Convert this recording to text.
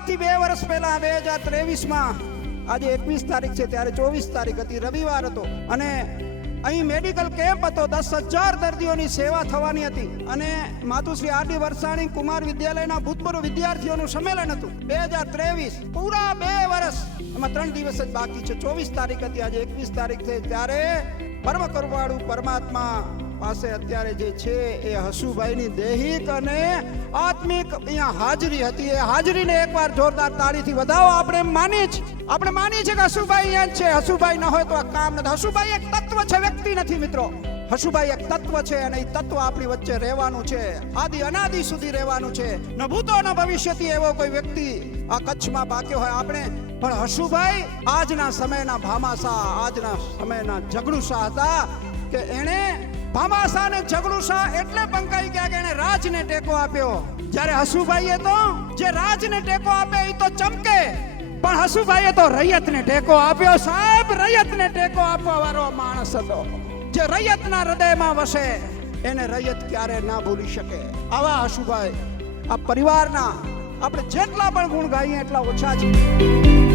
આજથી 2 વર્ષ પહેલા 2023માં આજે 21 તારીખ છે, ત્યારે 24 તારીખ હતી, રવિવાર હતો, અને અહીં મેડિકલ કેમ્પ હતો. 10,000 દર્દીઓની સેવા થવાની હતી, અને માતુશ્રી આર.ડી. વરસાણી કુમાર વિદ્યાલયના ભૂતપૂર્વ વિદ્યાર્થીઓનું સંમેલન હતું. 2023 પૂરા 2 વર્ષ, એમાં 3 દિવસ જ બાકી છે. 24 તારીખ હતી, આજે 21 તારીખ છે, ત્યારે પરમ કરુણાળુ પરમાત્મા પાસે અત્યારે જે છે એ હસુભાઈની દૈહિક અને આત્મિક અહીંયા હાજરી હતી. એ હાજરીને એકવાર જોરદાર તાળીથી વધાવો. આપણે માનીએ છીએ કે હસુભાઈ અહીંયા છે. હસુભાઈ ન હોય તો આ કામ નથી. હસુભાઈ એક તત્વ છે, વ્યક્તિ નથી મિત્રો. હસુભાઈ એક તત્વ છે, અને એ તત્વ આપણી વચ્ચે રહેવાનું છે, આદિ અનાદિ સુધી રહેવાનું છે. ન ભૂતો ન ભવિષ્યથી એવો કોઈ વ્યક્તિ આ કચ્છમાં બાક્યો હોય આપણે. પણ હસુભાઈ આજના સમયના ભામાશા, આજના સમયના જગડુશા હતા, કે એણે ભામાશા ને જગડુશા એટલે બંકાઈ ગયા કે એને રાજને ટેકો આપ્યો. જ્યારે હસુભાઈએ તો જે રાજને ટેકો આપે એ તો ચમકે, પણ હસુભાઈએ તો રૈયતને ટેકો આપ્યો. સાહેબ, રૈયતને ટેકો આપવા વાળો માણસ હતો. જે રૈયતના હૃદયમાં વસે એને રૈયત ક્યારે ના ભૂલી શકે. આવા હસુભાઈ આ પરિવારના આપણે જેટલા પણ ગુણ ગાઈએ એટલા ઓછા છે.